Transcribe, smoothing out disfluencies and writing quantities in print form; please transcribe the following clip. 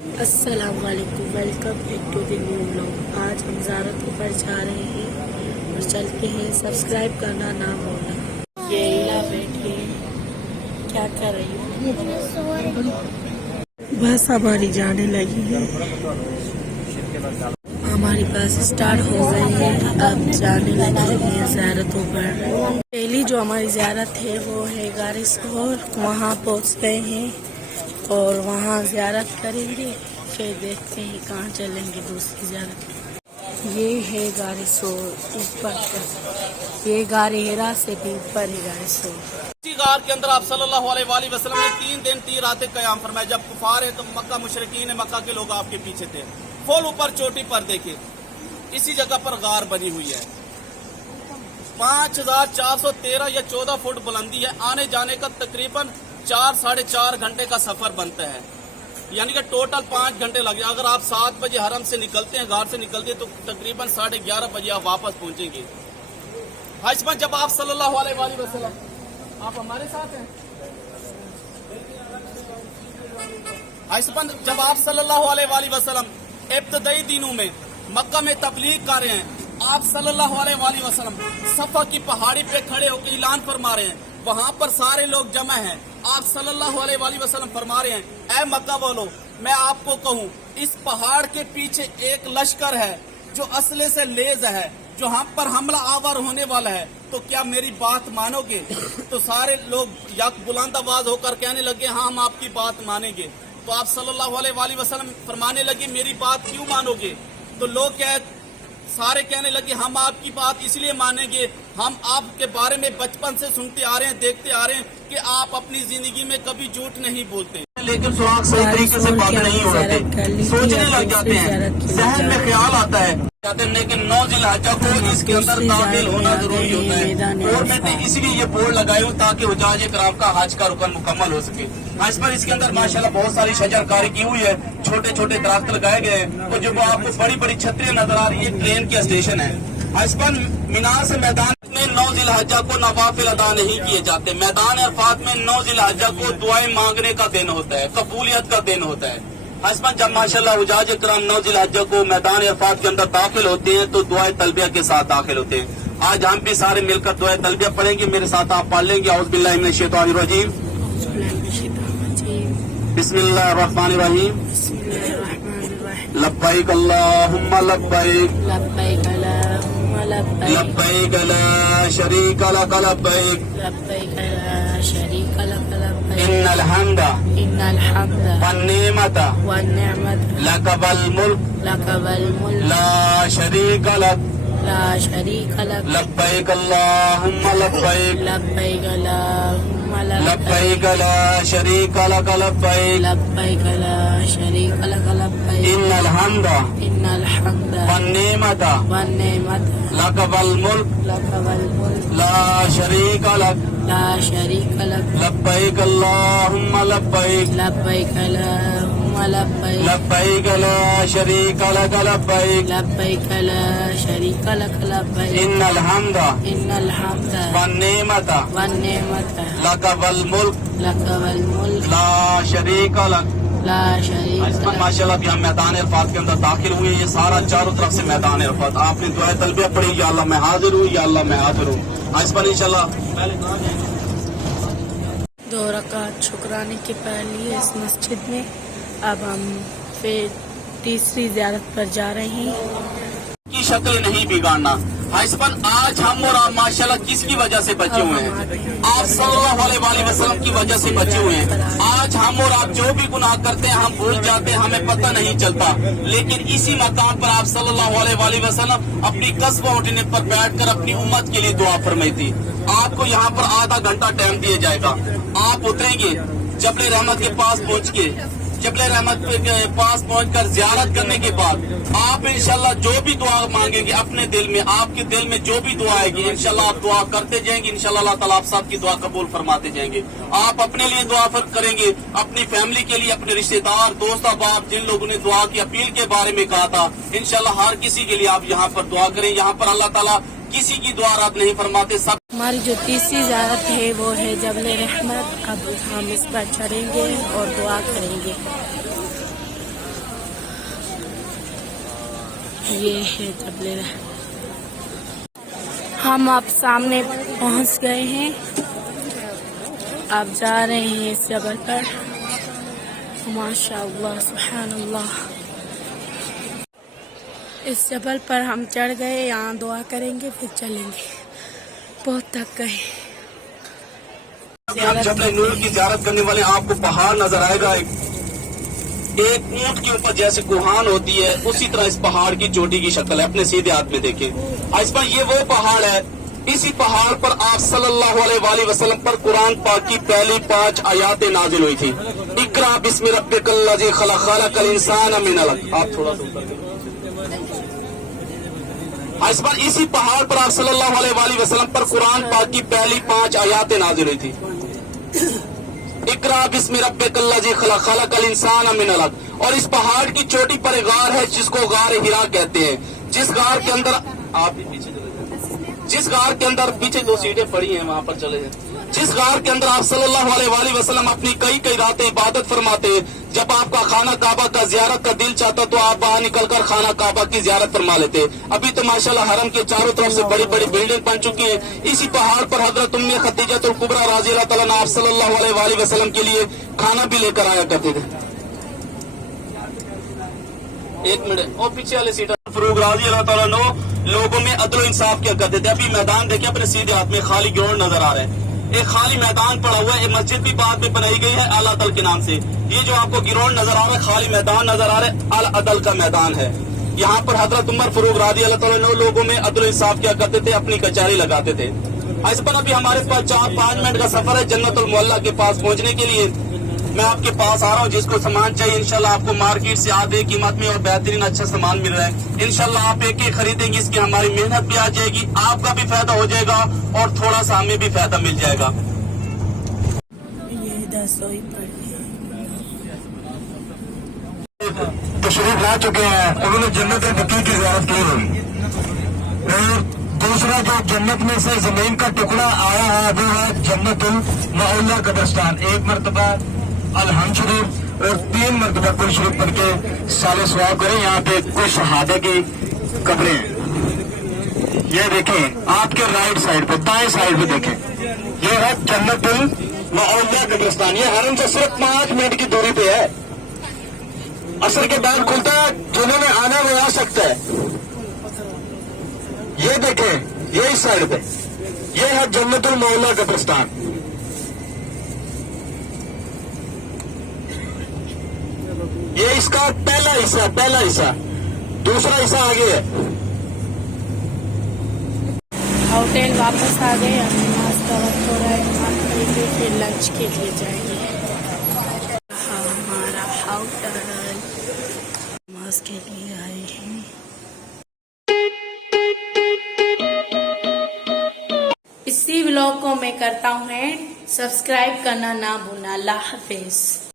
السلام علیکم، welcome back to the new blog. آج ہم زیارت پر جا رہے ہیں اور چلتے ہیں، سبسکرائب کرنا نہ بھولنا۔ یہ علا بیٹھی کیا کر رہی ہے؟ بس ہماری جانے لگی ہے، ہماری بس اسٹارٹ ہو گئی ہے، اب جانے لگے ہیں زیارتوں پر۔ پہلی جو ہماری زیارت ہے وہ ہے غار ثور، وہاں پہنچ گئے ہیں اور وہاں زیارت کریں گے، پھر دیکھتے ہیں کہاں چلیں گے دوسری زیارت۔ یہ ہے غار ثور اوپر پر، یہ غار حرا سے بھی اوپر ہے غار ثور۔ اسی غار کے اندر آپ صلی اللہ علیہ وآلہ وسلم نے 3 دن 3 راتیں قیام فرمایا۔ جب کفار ہے تو مکہ مشرکین مکہ کے لوگ آپ کے پیچھے تھے، فل اوپر چوٹی پر دیکھیں، اسی جگہ پر غار بنی ہوئی ہے۔ 5413 یا 14 فٹ بلندی ہے، آنے جانے کا تقریباً 4 ساڑھے 4 گھنٹے کا سفر بنتا ہے، یعنی کہ ٹوٹل 5 گھنٹے لگے۔ اگر آپ 7 بجے حرم سے نکلتے ہیں، غار سے نکلتے ہیں، تو تقریباً 11:30 بجے آپ واپس پہنچیں گے۔ حجم جب آپ صلی اللہ علیہ وآلہ وسلم، آپ ہمارے ساتھ ہیں، جب آپ صلی اللہ علیہ وآلہ وسلم ابتدائی دنوں میں مکہ میں تبلیغ کر رہے ہیں، آپ صلی اللہ علیہ وآلہ وسلم صفا کی پہاڑی پہ کھڑے ہو کے اعلان فرما رہے ہیں، وہاں پر سارے لوگ جمع ہیں۔ آپ صلی اللہ علیہ وآلہ وسلم فرما رہے ہیں، اے مکہ والو، میں آپ کو کہوں، اس پہاڑ کے پیچھے ایک لشکر ہے جو اسلحے سے لیز ہے، جو ہم پر حملہ آور ہونے والا ہے، تو کیا میری بات مانو گے؟ تو سارے لوگ یک بلند آواز ہو کر کہنے لگے، ہاں ہم آپ کی بات مانیں گے۔ تو آپ صلی اللہ علیہ وآلہ وسلم فرمانے لگے، میری بات کیوں مانو گے؟ تو لوگ سارے کہنے لگے، ہم آپ کی بات اس لیے مانیں گے، ہم آپ کے بارے میں بچپن سے سنتے آ رہے ہیں، دیکھتے آ رہے ہیں کہ آپ اپنی زندگی میں کبھی جھوٹ نہیں بولتے، لیکن سراغ صحیح طریقے سے باتیں نہیں ہو رہتے، سوچنے لگ جاتے ہیں، ذہن میں خیال آتا ہے، لیکن 9 ذی الحجہ کو اس کے اندر داخل ہونا ضروری ہوتا ہے۔ اور میں نے اس لیے یہ بورڈ لگائے ہوں تاکہ حجاج کرام کا حج کا رکن مکمل ہو سکے۔ حج پر اس کے اندر ماشاءاللہ بہت ساری شجر کاری کی ہوئی ہے، چھوٹے چھوٹے درخت لگائے گئے ہیں، اور جب آپ کو بڑی بڑی چھتریاں نظر آ رہی ہے، ٹرین کا اسٹیشن ہے۔ حج پر مینار سے میدان میں 9 ذی الحجہ کو نوافل ادا نہیں کیے جاتے۔ میدان عرفات میں 9 ذی الحجہ کو دعائیں مانگنے کا دن ہوتا ہے، قبولیت کا دن ہوتا ہے۔ حسباً جب ماشاءاللہ حجاج کرام 9 ذی الحجہ کو میدان عرفات کے اندر داخل ہوتے ہیں تو دعائیں تلبیہ کے ساتھ داخل ہوتے ہیں۔ آج ہم بھی سارے مل کر دعائیں تلبیہ پڑھیں گے، میرے ساتھ آپ پڑھ لیں گے۔ اعوذ باللہ من الشیطان الرجیم، بسم اللہ الرحمن الرحیم، لبیک اللہم لبیک، لبیک اللہم لبیک، لبیک لا شریک لک لبیک، لبیک لا شریک لک لبیک، ان الحمد ان الحمد والنعمت والنعمت لک والملک لک والملک لا شریک لک، لا شریک لک، لبیک اللہم لبیک، لبیک اللہم لبیک، لبیک لا شریک لک لبیک، لبیک لا شریک لک لبیک، ان الحمد ان الحمد والنعمت والنعمت لک والملک لک والملک لا شریک لک، لا شریک لک، لبیک اللہم لبیک، لبیک اللہم لبیک، لبیک لا شریک لک لبیک، لبیک لا شریک لک لبیک، ان الحمد ان الحمد والنعمت والنعمت لک والملک لک والملک لا شریک لک۔ لا شریک لک۔ ماشاءاللہ ابھی ہم میدان عرفات کے اندر داخل ہوئے ہیں، یہ سارا چاروں طرف سے میدان عرفات۔ آپ نے دعائیں تلبیہ پڑھی، یا اللہ میں حاضر ہوں، یا اللہ میں حاضر ہوں۔ آج پر انشاءاللہ پہلے کہاں جائیں گے؟ 2 رکعت شکرانے کے پڑھ لیے اس مسجد میں، اب ہم پھر تیسری زیارت پر جا رہے ہیں۔ کی شکل نہیں بگاڑنا۔ حسباً آج ہم اور آپ ماشاءاللہ کس کی وجہ سے بچے ہوئے ہیں؟ آپ صلی اللہ علیہ وآلہ وسلم کی وجہ سے بچے ہوئے ہیں۔ آج ہم اور آپ جو بھی گناہ کرتے ہیں ہم بھول جاتے ہیں، ہمیں پتہ نہیں چلتا، لیکن اسی مقام پر آپ صلی اللہ علیہ وآلہ وسلم اپنی قصبہ اٹھنے پر بیٹھ کر اپنی امت کے لیے دعا فرمائی تھی۔ آپ کو یہاں پر آدھا گھنٹہ ٹائم دیا جائے گا، آپ اتریں گے جبل رحمت کے پاس پہنچ کے، جبل رحمت کے پاس پہنچ کر زیارت کرنے کے بعد آپ انشاءاللہ جو بھی دعا مانگیں گے اپنے دل میں، آپ کے دل میں جو بھی دعا آئے گی انشاءاللہ آپ دعا کرتے جائیں گے، انشاءاللہ اللہ تعالیٰ آپ سب کی دعا قبول فرماتے جائیں گے۔ آپ اپنے لیے دعا کریں گے، اپنی فیملی کے لیے، اپنے رشتہ دار، دوست احباب جن لوگوں نے دعا کی اپیل کے بارے میں کہا تھا، انشاءاللہ ہر کسی کے لیے آپ یہاں پر دعا کریں۔ یہاں پر اللہ تعالیٰ کسی کی دعا رد نہیں فرماتے۔ سب ہماری جو تیسری زیارت ہے وہ ہے جبل رحمت، اب ہم اس پر چڑھیں گے اور دعا کریں گے۔ یہ ہے جبل، ہم اب سامنے پہنچ گئے ہیں، اب جا رہے ہیں اس جبل پر. ماشاء اللہ سبحان اللہ. اس جبل پر ہم چڑھ گئے، یہاں دعا کریں گے پھر چلیں گے، بہت تھک گئے. ہم جبل نور کی زیارت کرنے والے آپ کو پہاڑ نظر آئے گا، ایک اونٹ کے اوپر جیسے کوہان ہوتی ہے اسی طرح اس پہاڑ کی چوٹی کی شکل ہے. اپنے سیدھے ہاتھ میں دیکھیں. اس پر یہ وہ پہاڑ ہے، اسی پہاڑ پر آپ صلی اللہ علیہ وآلہ وسلم پر قرآن پاک کی پہلی 5 آیاتیں نازل ہوئی تھی. اقرا بسم ربک الذی خلق، خلق الانسان من علق. آپ تھوڑا سا اس پر اسی پہاڑ پر آپ صلی اللہ علیہ وآلہ وسلم پر قرآن پاک کی پہلی 5 آیاتیں نازل ہوئی تھی. اقرا بسم ربک الذی خلق، خلق الانسان من علق. اور اس پہاڑ کی چوٹی پر ایک غار ہے جس کو غار ہرا کہتے ہیں، جس غار کے اندر آپ پیچھے چلے جائیں، جس غار کے اندر پیچھے 2 سیٹیں پڑی ہیں وہاں پر چلے جائیں. جس غار کے اندر آپ صلی اللہ علیہ وآلہ وسلم اپنی کئی راتیں عبادت فرماتے. جب آپ کا خانہ کعبہ کا زیارت کا دل چاہتا تو آپ باہر نکل کر خانہ کعبہ کی زیارت فرما لیتے. ابھی تو ماشاءاللہ حرم کے چاروں طرف سے بڑی بلڈنگ بن چکی ہیں. اسی پہاڑ پر حضرت ام خدیجہ الکبریٰ رضی اللہ تعالیٰ عنہا آپ صلی اللہ علیہ وآلہ وسلم کے لیے کھانا بھی لے کر آیا کرتے تھے. ایک منٹ، اور پیچھے والے سیٹ فاروق رضی اللہ تعالیٰ عنہ لوگوں میں عدل و انصاف کیا کرتے تھے. ابھی میدان دیکھیں اپنے سیدھے ہاتھ میں خالی گراؤنڈ نظر آ رہا ہے، ایک خالی میدان پڑا ہوا ہے. ایک مسجد بھی بعد میں بنائی گئی ہے اعلیٰ عدل کے نام سے. یہ جو آپ کو گراؤنڈ نظر آ رہا ہے، خالی میدان نظر آ رہا ہے، اعلیٰ عدل کا میدان ہے. یہاں پر حضرت عمر فاروق رضی اللہ تعالیٰ عنہ لوگوں میں عدل و انصاف کیا کرتے تھے، اپنی کچہری لگاتے تھے. اس پر ابھی ہمارے پاس 4-5 منٹ کا سفر ہے جنت المعلیٰ کے پاس پہنچنے کے لیے. میں آپ کے پاس آ رہا ہوں، جس کو سامان چاہیے انشاءاللہ آپ کو مارکیٹ سے آدھے قیمت میں اور بہترین اچھا سامان مل رہا ہے. انشاءاللہ آپ ایک خریدیں گے، اس کی ہماری محنت بھی آ جائے گی، آپ کا بھی فائدہ ہو جائے گا اور تھوڑا سا ہمیں بھی فائدہ مل جائے گا. یہ 10 تشریف لا چکے ہیں، انہوں نے جنت بقیع کی زیارت کی ہوئی. اور دوسرا جو جنت میں سے زمین کا ٹکڑا آیا ہے وہ ہے جنت المعلیٰ قبرستان. 1 مرتبہ الحمد شریف اور 3 مرتبہ کل شریف پڑھ کے سال ثواب کریں. یہاں پہ کچھ شہادہ کی قبریں ہیں. یہ دیکھیں آپ کے رائٹ سائڈ پہ، دائیں سائڈ پہ دیکھیں، یہ ہے جنت المعلیٰ قبرستان. یہ حرم سے صرف 5 منٹ کی دوری پہ ہے. عصر کے بعد کھلتا ہے، جنہوں نے آنا وہ آ سکتا ہے. یہ دیکھیں یہ اس سائڈ پہ، یہ ہے جنت المعلیٰ قبرستان. یہ اس کا پہلا حصہ، دوسرا حصہ آگے ہے. ہوٹل واپس آ گئے، ہم نماز کا وقت ہو رہا ہے، نماز پڑھیں گے پھر لنچ کے لیے جائیں گے. ہمارا ہوٹل نماز کے لیے آئے ہیں. اسی ولاگ کو میں کرتا ہوں اینڈ، سبسکرائب کرنا نہ بھولنا. اللہ حافظ.